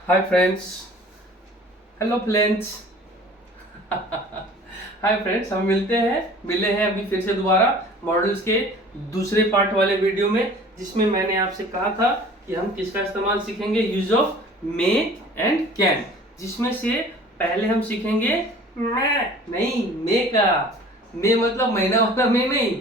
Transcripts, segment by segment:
Hi friends. Hello friends. Hi friends, हम मिले हैं अभी फिर से दोबारा मॉडल्स के दूसरे पार्ट वाले वीडियो में, जिसमें मैंने आपसे कहा था कि हम किसका इस्तेमाल सीखेंगे, use of May and can, जिसमें से पहले हम सीखेंगे मे का। मे मतलब महीना वाला मे नहीं,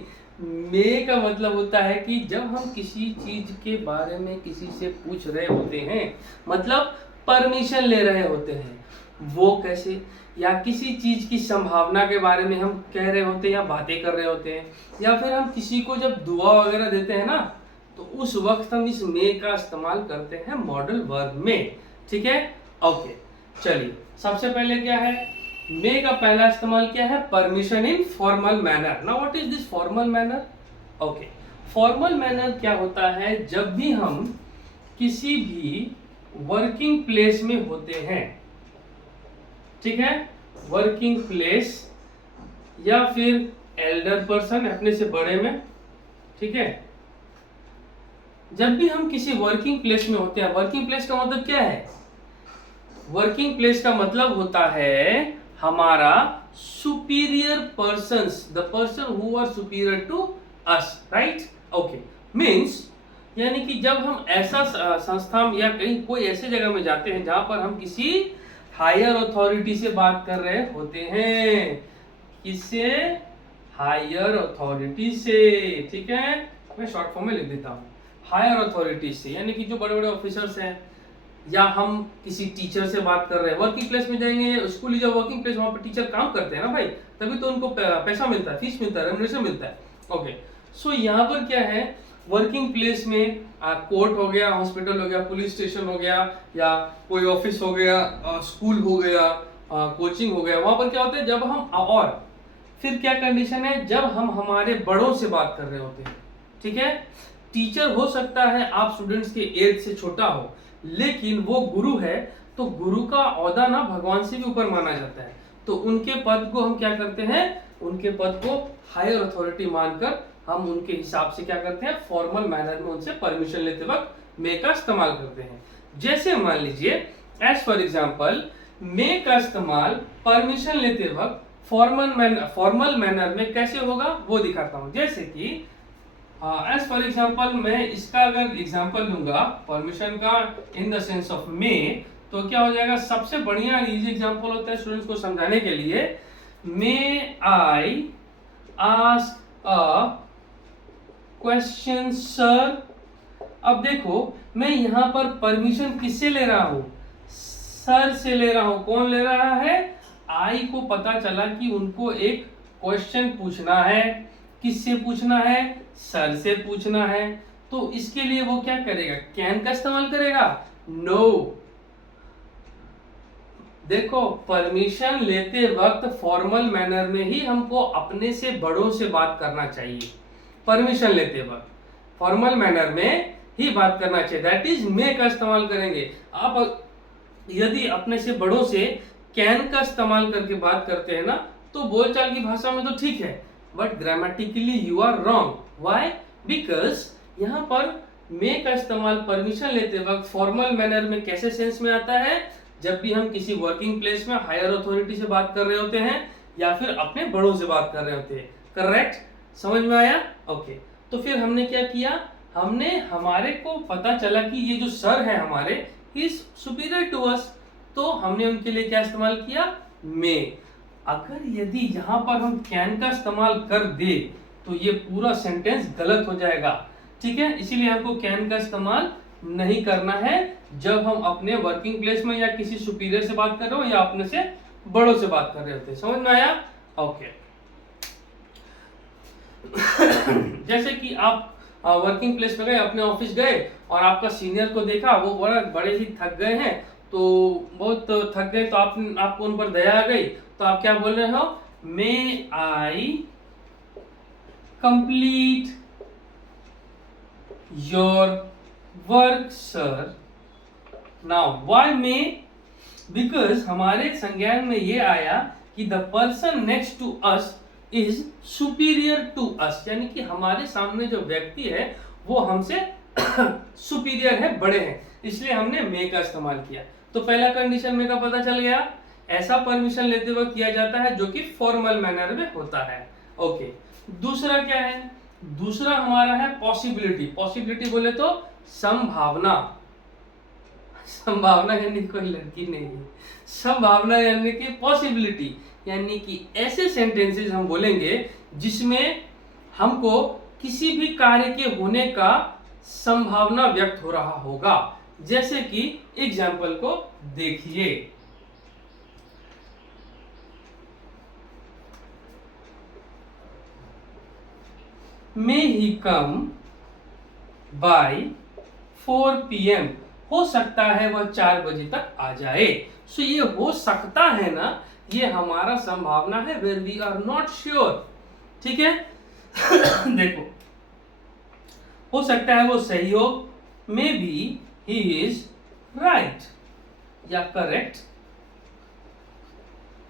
मे का मतलब होता है कि जब हम किसी चीज के बारे में किसी से पूछ रहे होते हैं, मतलब परमिशन ले रहे होते हैं, वो कैसे, या किसी चीज की संभावना के बारे में हम कह रहे होते हैं या बातें कर रहे होते हैं, या फिर हम किसी को जब दुआ वगैरह देते हैं ना, तो उस वक्त हम इस मे का इस्तेमाल करते हैं मॉडल वर्ब में। ठीक है, ओके। चलिए, सबसे पहले क्या है, मे का पहला इस्तेमाल क्या है, permission in formal manner. Now what is this formal manner? Okay, formal manner क्या होता है, जब भी हम किसी भी वर्किंग प्लेस में होते हैं, ठीक है, वर्किंग प्लेस या फिर एल्डर पर्सन, अपने से बड़े में, ठीक है, जब भी हम किसी वर्किंग प्लेस में होते हैं, वर्किंग प्लेस का मतलब क्या है, वर्किंग प्लेस का मतलब होता है हमारा superior persons, the person who are superior to us, right? Okay, means यानी कि जब हम ऐसा संस्था या कहीं कोई ऐसे जगह में जाते हैं जहां पर हम किसी हायर अथॉरिटी से बात कर रहे होते हैं, किससे, हायर अथॉरिटी से, ठीक है, मैं शॉर्ट फॉर्म में लिख देता हूँ, हायर अथॉरिटी से, यानी कि जो बड़े बड़े ऑफिसर्स हैं, या हम किसी टीचर से बात कर रहे हैं, वर्किंग प्लेस में जाएंगे, स्कूल या वर्किंग प्लेस, वहां पर टीचर काम करते हैं ना भाई, तभी तो उनको पैसा मिलता है, फीस मिलता है, रेम्युनरेशन मिलता है। ओके, सो यहाँ पर क्या है, वर्किंग प्लेस में कोर्ट हो गया, हॉस्पिटल हो गया, पुलिस स्टेशन हो गया, या कोई ऑफिस हो गया, स्कूल हो गया, कोचिंग हो गया, वहां पर क्या होता है, जब हम, और फिर क्या कंडीशन है, जब हम हमारे बड़ों से बात कर रहे होते हैं, ठीक है, टीचर हो सकता है आप स्टूडेंट्स के एज से छोटा हो, लेकिन वो गुरु है, तो गुरु का औहदा ना भगवान से भी ऊपर माना जाता है, तो उनके पद को हम क्या करते हैं, उनके पद को हायर अथॉरिटी मानकर हम उनके हिसाब से क्या करते हैं, फॉर्मल मैनर में उनसे परमिशन लेते वक्त मे का इस्तेमाल करते हैं। जैसे मान लीजिए, एज फॉर एग्जांपल, मे का इस्तेमाल परमिशन लेते वक्त फॉर्मल मैनर में कैसे होगा वो दिखाता हूं। जैसे कि एज फॉर एग्जांपल, मैं इसका अगर एग्जांपल लूंगा परमिशन का in the sense of May, तो क्या हो जाएगा, सबसे बढ़िया इजी एग्जांपल होता है स्टूडेंट्स को समझाने के लिए, may I ask a question sir. अब देखो, मैं यहां पर परमिशन किससे ले रहा हूं, सर से ले रहा हूं। कौन ले रहा है, आई को पता चला कि उनको एक क्वेश्चन पूछना है, किससे पूछना है, सर से पूछना है, तो इसके लिए वो क्या करेगा, कैन का इस्तेमाल करेगा? नो। देखो, परमिशन लेते वक्त फॉर्मल मैनर में ही हमको अपने से बड़ों से बात करना चाहिए, परमिशन लेते वक्त फॉर्मल मैनर में ही बात करना चाहिए, दैट इज मे का इस्तेमाल करेंगे। आप यदि अपने से बड़ों से कैन का इस्तेमाल करके बात करते हैं ना, तो बोलचाल की भाषा में तो ठीक है, but grammatically you are wrong. Why? Because यहाँ पर मे का इस्तेमाल परमिशन लेते वक्त फॉर्मल मैनर में कैसे सेंस में आता है, जब भी हम किसी वर्किंग प्लेस में हायर अथॉरिटी से बात कर रहे होते हैं, या फिर अपने बड़ों से बात कर रहे होते हैं। करेक्ट, समझ में आया? ओके, तो फिर हमने क्या किया, हमने, हमारे को पता चला कि ये जो सर है हमारे, इज सुपीरियर टू अस, तो हमने उनके लिए क्या इस्तेमाल किया, मे। अगर यदि यहां पर हम कैन का इस्तेमाल कर दे, तो ये पूरा सेंटेंस गलत हो जाएगा, ठीक है, इसीलिए हमको कैन का इस्तेमाल नहीं करना है जब हम अपने वर्किंग प्लेस में या किसी सुपीरियर से बात कर रहे हो, या अपने से बड़ों से बात कर रहे होते हैं। समझ में आया? ओके। जैसे कि आप वर्किंग प्लेस पे गए, अपने ऑफिस गए, और आपका सीनियर को देखा, वो बड़े ही थक गए हैं, तो बहुत थक गए, तो आपको उन पर दया आ गई, तो आप क्या बोल रहे हो, may I complete your work sir. Now why may, because हमारे संज्ञान में ये आया कि the person next to us is superior to us, यानी कि हमारे सामने जो व्यक्ति है वो हमसे सुपीरियर है, बड़े हैं, इसलिए हमने मे का इस्तेमाल किया। तो पहला कंडीशन मे का पता चल गया, ऐसा परमिशन लेते हुए किया जाता है जो कि फॉर्मल मैनर में होता है। ओके, दूसरा क्या है? दूसरा हमारा है पॉसिबिलिटी। पॉसिबिलिटी बोले तो संभावना। संभावना यानी कोई लड़की नहीं है, संभावना यानी कि पॉसिबिलिटी, यानी कि ऐसे सेंटेंसेस हम बोलेंगे जिसमें हमको किसी भी कार्य के होने का संभावना व्यक्त हो रहा होगा। जैसे कि एग्जाम्पल को देखिए, मे ही कम बाय 4 PM, हो सकता है वह 4 बजे तक आ जाए। सो ये हो सकता है ना, ये हमारा संभावना है, where we are not sure. ठीक है देखो, हो सकता है वो सही हो, maybe he is right या करेक्ट,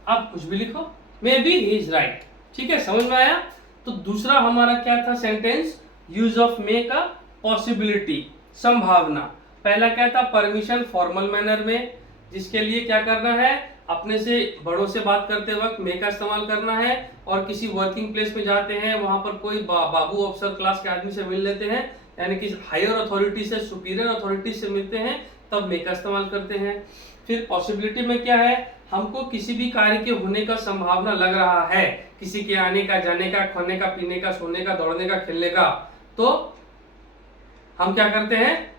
आप कुछ भी लिखो, maybe he is right. ठीक है, समझ में आया? तो दूसरा हमारा क्या था सेंटेंस, यूज ऑफ मे का, पॉसिबिलिटी, संभावना। पहला क्या था, परमिशन, फॉर्मल मैनर में, जिसके लिए क्या करना है, अपने से बड़ों से बात करते वक्त मे का इस्तेमाल करना है। और किसी वर्किंग प्लेस में जाते हैं, वहां पर कोई बाबू अफसर क्लास के आदमी से मिल लेते हैं, यानी कि हायर अथॉरिटी से, सुपीरियर अथॉरिटी से मिलते हैं, तब मे का इस्तेमाल करते हैं। फिर पॉसिबिलिटी में क्या है, हमको किसी भी कार्य के होने का संभावना लग रहा है, किसी के आने का, जाने का, खाने का, पीने का, सोने का, दौड़ने का, खेलने का, तो हम क्या करते हैं,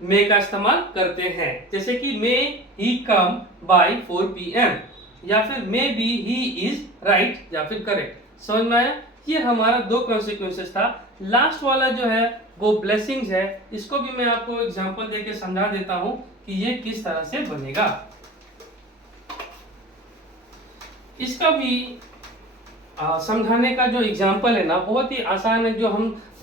मे का इस्तेमाल करते हैं। जैसे कि मे ही कम बाय 4 PM, या फिर may be he is right या फिर करेक्ट। समझ में आया? ये हमारा 2 कॉन्सिक्वेंसेस था। लास्ट वाला जो है वो ब्लेसिंग्स है, इसको भी मैं आपको एग्जांपल देके समझा देता हूं कि ये किस तरह से बनेगा। इसका भी समझाने का जो एग्जाम्पल है ना, बहुत ही आसान है,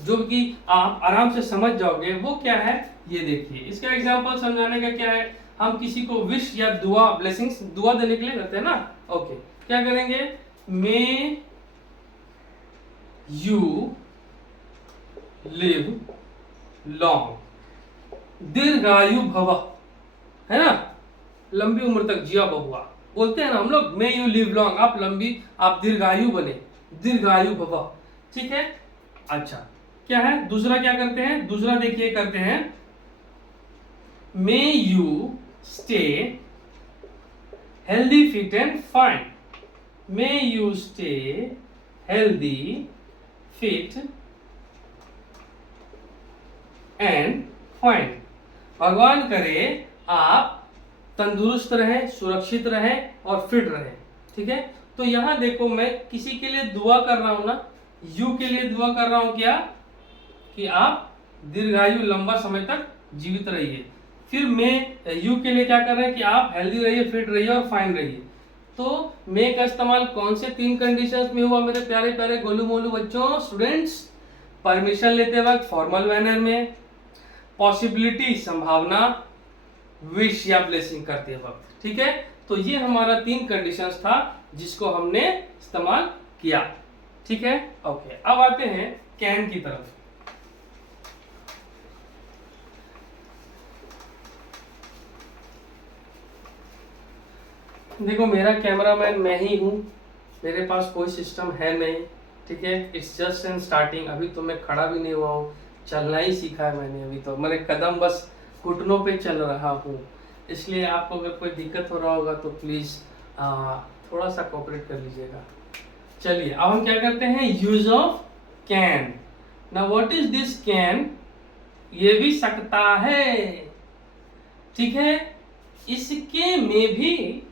जो कि आप आराम से समझ जाओगे। वो क्या है, ये देखिए। इसका एग्जाम्पल समझाने का क्या है, हम किसी को विश या दुआ, ब्लेसिंग्स, दुआ देने के लिए करते हैं ना। ओके, क्या करेंगे, मे यू लिव लॉन्ग, दीर्घायु भव, है ना, लंबी उम्र तक जिया बहुआ, बोलते हैं ना हम लोग, मे यू लिव लॉन्ग, आप दीर्घायु बने, दीर्घायु भव। ठीक है, अच्छा, क्या है दूसरा, क्या करते हैं, दूसरा देखिए करते हैं, may you stay healthy fit and fine, may you stay healthy fit and fine, भगवान करे आप तंदुरुस्त रहें, सुरक्षित रहें और फिट रहें। ठीक है, तो यहां देखो, मैं किसी के लिए दुआ कर रहा हूं ना, यू के लिए दुआ कर रहा हूं, क्या, कि आप दीर्घायु, लंबा समय तक जीवित रहिए। फिर मैं यू के लिए क्या कर रहे हैं, कि आप हेल्दी रहिए, फिट रहिए और फाइन रहिए। तो मे का इस्तेमाल कौन से 3 कंडीशंस में हुआ मेरे प्यारे प्यारे गोलू मोलू बच्चों, स्टूडेंट्स? परमिशन लेते वक्त फॉर्मल मैनर में, पॉसिबिलिटी, संभावना, विश या ब्लेसिंग करते वक्त। ठीक है, तो ये हमारा 3 कंडीशंस था जिसको हमने इस्तेमाल किया। ठीक है, ओके, अब आते हैं कैन की तरफ। देखो, मेरा कैमरामैन मैं ही हूँ, मेरे पास कोई सिस्टम है नहीं। ठीक है, इट्स जस्ट इन स्टार्टिंग, अभी तो मैं खड़ा भी नहीं हुआ हूँ, चलना ही सीखा है मैंने, अभी तो मेरे कदम बस घुटनों पे चल रहा हूँ। इसलिए आपको अगर कोई दिक्कत हो रहा होगा तो प्लीज़ थोड़ा सा कोऑपरेट कर लीजिएगा। चलिए, अब हम क्या करते हैं, use of can. Now what is this can, ये भी सकता है। ठीक है, इसके में भी,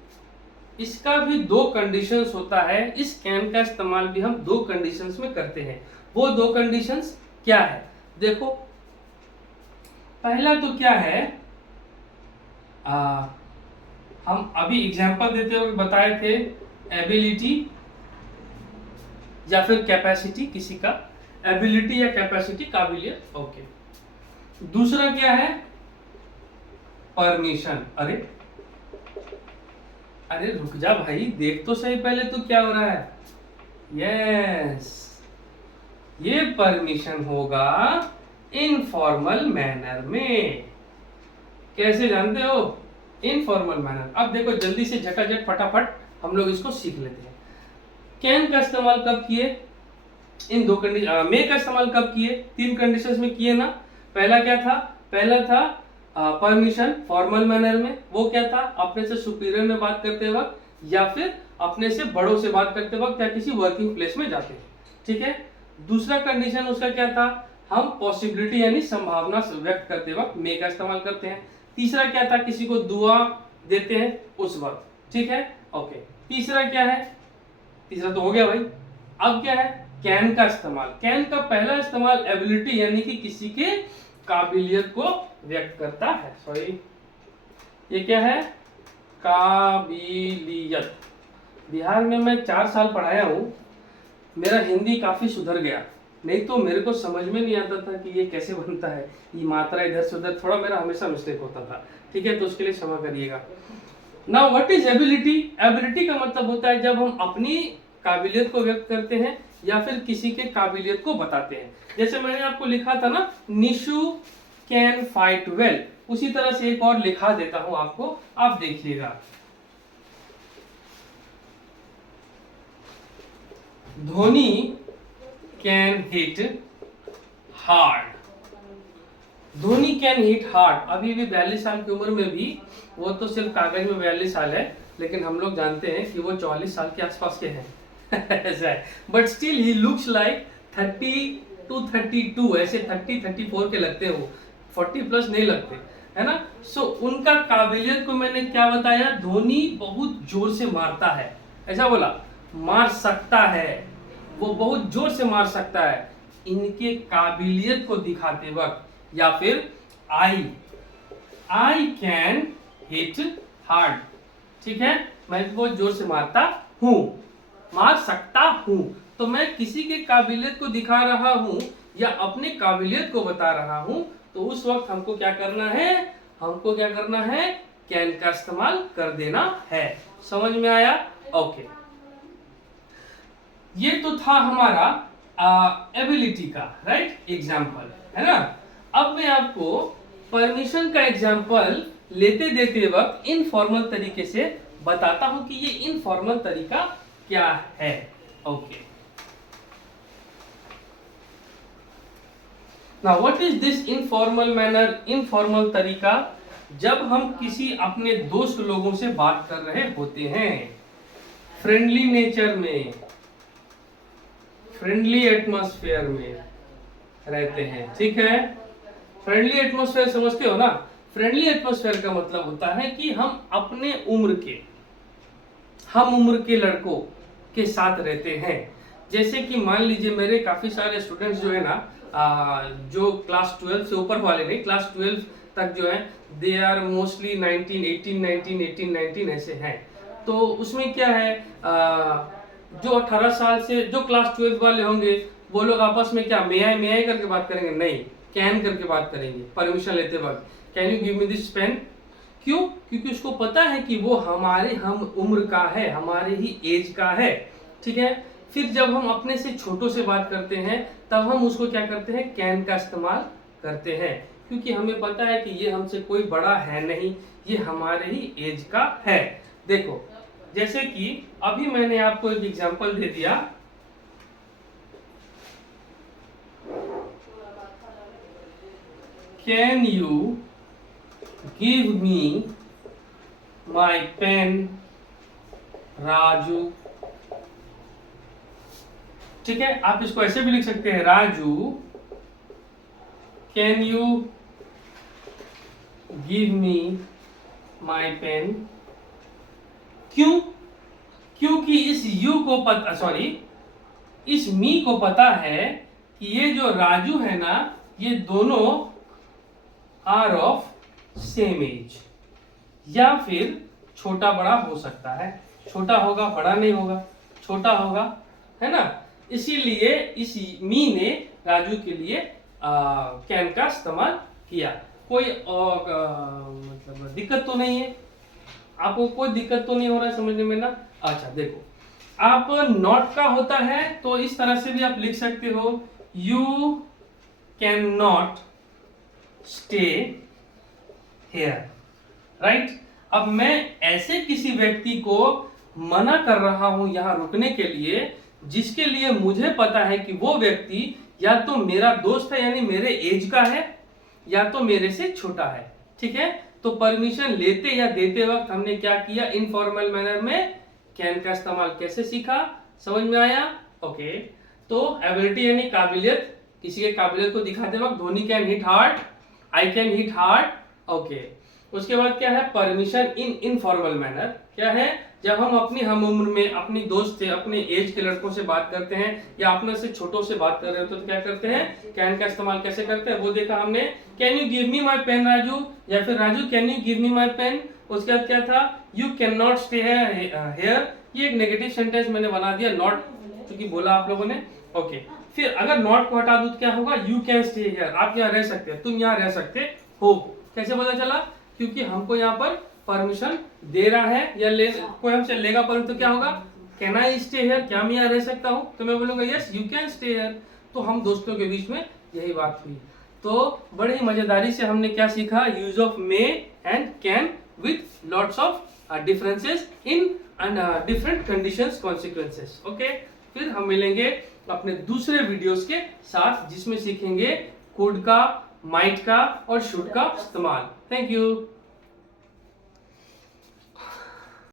इसका भी 2 कंडीशंस होता है। इस कैन का इस्तेमाल भी हम 2 कंडीशंस में करते हैं। वो 2 कंडीशंस क्या है, देखो, पहला तो क्या है, हम अभी एग्जांपल देते हुए बताए थे, एबिलिटी या फिर कैपेसिटी, किसी का एबिलिटी या कैपेसिटी, काबिलियत। ओके, दूसरा क्या है, परमिशन। अरे रुक जा भाई, देख तो सही पहले तो क्या हो रहा है। यस, ये परमिशन होगा इनफॉर्मल मैनर में। कैसे जानते हो? Informal manner. अब देखो जल्दी से झटाझट फटाफट हम लोग इसको सीख लेते हैं। कैन का इस्तेमाल कब किए? इन दो कंडीशन। मे का इस्तेमाल कब किए? 3 कंडीशंस में किए ना। पहला क्या था? पहला था परमिशन फॉर्मल मैनर में। वो क्या था? अपने से सुपीरियर में बात करते वक्त, या फिर अपने से बड़ों से बात करते वक्त, या किसी वर्किंग प्लेस में जाते हैं। ठीक है। दूसरा कंडीशन उसका क्या था? हम पॉसिबिलिटी यानी संभावना व्यक्त करते वक्त मे का इस्तेमाल करते हैं। तीसरा क्या था? किसी को दुआ देते हैं उस वक्त। ठीक है, ओके। तीसरा क्या है? तीसरा तो हो गया भाई। अब क्या है? कैन का इस्तेमाल। कैन का पहला इस्तेमाल एबिलिटी यानी कि किसी के काबिलियत को व्यक्त करता है। सॉरी, ये क्या है? काबिलियत। बिहार में मैं 4 साल पढ़ाया हूँ, मेरा हिंदी काफी सुधर गया। नहीं तो मेरे को समझ में नहीं आता था कि ये कैसे बनता है, ये मात्रा इधर से उधर थोड़ा मेरा हमेशा मिस्टेक होता था। ठीक है, तो उसके लिए क्षमा करिएगा। Now what is ability? Ability का मतलब होता है जब हम अपनी काबिलियत को व्यक्त करते हैं या फिर किसी के काबिलियत को बताते हैं। जैसे मैंने आपको लिखा था ना, निशु कैन फाइट वेल, उसी तरह से एक और लिखा देता हूं आपको, आप देखिएगा। Dhoni can hit hard. Dhoni can hit hard. अभी भी 42 साल की उम्र में भी, वो तो सिर्फ कागज में 42 साल है, लेकिन हम लोग जानते हैं कि वो 44 साल के आसपास के हैं। ऐसा है, but still he looks like 30 to 32, ऐसे 30-34 के लगते हो, 40 प्लस नहीं लगते, है ना। सो उनका काबिलियत को मैंने क्या बताया? धोनी बहुत जोर से मारता है, ऐसा बोला। मार सकता है, वो बहुत जोर से मार सकता है। इनके काबिलियत को दिखाते वक्त, या फिर आई कैन हिट हार्ड। ठीक है, मैं बहुत जोर से मारता हूं, मार सकता हूं। तो मैं किसी के काबिलियत को दिखा रहा हूं या अपने काबिलियत को बता रहा हूं, तो उस वक्त हमको क्या करना है? हमको क्या करना है? कैन का इस्तेमाल कर देना है। समझ में आया? ओके। ये तो था हमारा एबिलिटी का राइट एग्जाम्पल, है ना। अब मैं आपको परमिशन का एग्जाम्पल लेते देते वक्त इनफॉर्मल तरीके से बताता हूं कि ये इनफॉर्मल तरीका क्या है। Okay, now what is this informal manner? Informal तरीका जब हम किसी अपने दोस्त लोगों से बात कर रहे होते हैं, फ्रेंडली नेचर में, फ्रेंडली एटमॉस्फेयर में रहते हैं। ठीक है, फ्रेंडली एटमॉस्फेयर समझते हो ना? फ्रेंडली एटमॉस्फेयर का मतलब होता है कि हम अपने उम्र के, हम उम्र के लड़कों के साथ रहते हैं। जैसे कि मान लीजिए मेरे काफी सारे स्टूडेंट्स जो है ना, जो क्लास 12 से ऊपर वाले नहीं, क्लास 12 तक जो है, दे आर मोस्टली 19 ऐसे हैं। तो उसमें क्या है, जो 18 साल से, जो क्लास 12 वाले होंगे, वो लोग आपस में क्या मे आई करके बात करेंगे? नहीं, कैन करके बात करेंगे परमिशन लेते वक्त। Can you give me this pen? क्यों? क्योंकि उसको पता है कि वो हमारे हम उम्र का है, हमारे ही एज का है। ठीक है, फिर जब हम अपने से छोटों से बात करते हैं, तब हम उसको क्या करते हैं? कैन का इस्तेमाल करते हैं, क्योंकि हमें पता है कि ये हमसे कोई बड़ा है नहीं, ये हमारे ही एज का है। देखो, जैसे कि अभी मैंने आपको एक एग्जांपल दे दिया, can you give me my pen Raju? ठीक है, आप इसको ऐसे भी लिख सकते हैं, Raju can you give me my pen? क्यों? क्योंकि इस यू को पता, सॉरी, इस मी को पता है कि ये जो राजू है ना, ये दोनों आर ऑफ सेम एज, या फिर छोटा बड़ा हो सकता है। छोटा होगा, बड़ा नहीं होगा, छोटा होगा, है ना। इसीलिए इस मी ने राजू के लिए कैन का इस्तेमाल किया। कोई मतलब दिक्कत तो नहीं है? आपको कोई दिक्कत तो नहीं हो रहा है समझने में ना? अच्छा देखो, आप नॉट का होता है तो इस तरह से भी आप लिख सकते हो, you can not stay hair, right. अब मैं ऐसे किसी व्यक्ति को मना कर रहा हूं यहां रुकने के लिए जिसके लिए मुझे पता है कि वो व्यक्ति या तो मेरा दोस्त है यानी मेरे एज का है या तो मेरे से छोटा है, ठीक है। तो परमिशन लेते या देते वक्त हमने क्या किया, इनफॉर्मल मैनर में कैन का इस्तेमाल कैसे सीखा, समझ में आया? ओके। तो एबिलिटी यानी काबिलियत, किसी के काबिलियत को दिखाते वक्त Dhoni can hit hard, I can hit hard, okay. उसके बाद क्या है, परमिशन इन इनफॉर्मल मैनर, क्या है, जब हम अपनी हम उम्र में अपनी दोस्त से अपने एज के लड़कों से बात करते हैं या अपने से छोटों से बात कर रहे हो तो क्या करते हैं, कैन का इस्तेमाल कैसे करते हैं वो देखा हमने। Can you give me my pen Raju, या फिर Raju can you give me my pen. उसके बाद क्या था, you can not stay here, ये एक नेगेटिव सेंटेंस मैंने बना दिया, नॉट क्योंकि बोला आप लोगों ने, ओके। फिर अगर नॉट को हटा दूं तो क्या होगा, यू कैन स्टे हियर, आप यहाँ रह सकते हैं, तुम यहाँ रह सकते हो। कैसे पता चला, क्योंकि हमको यहाँ पर परमिशन दे रहा है या कोई हमसे लेगा परमिशन तो क्या होगा, कैन आई स्टे हियर, क्या मैं यहाँ रह सकता हूँ, तो मैं बोलूंगा yes you can stay here. तो हम दोस्तों के बीच में यही बात हुई। तो बड़े ही मजेदारी से हमने क्या सीखा, use of May and can with lots of differences in different conditions consequences, okay. फिर हम मिलेंगे अपने दूसरे वीडियोस के साथ जिसमें सीखेंगे कुड का, माइट का और शुड का इस्तेमाल। Thank you.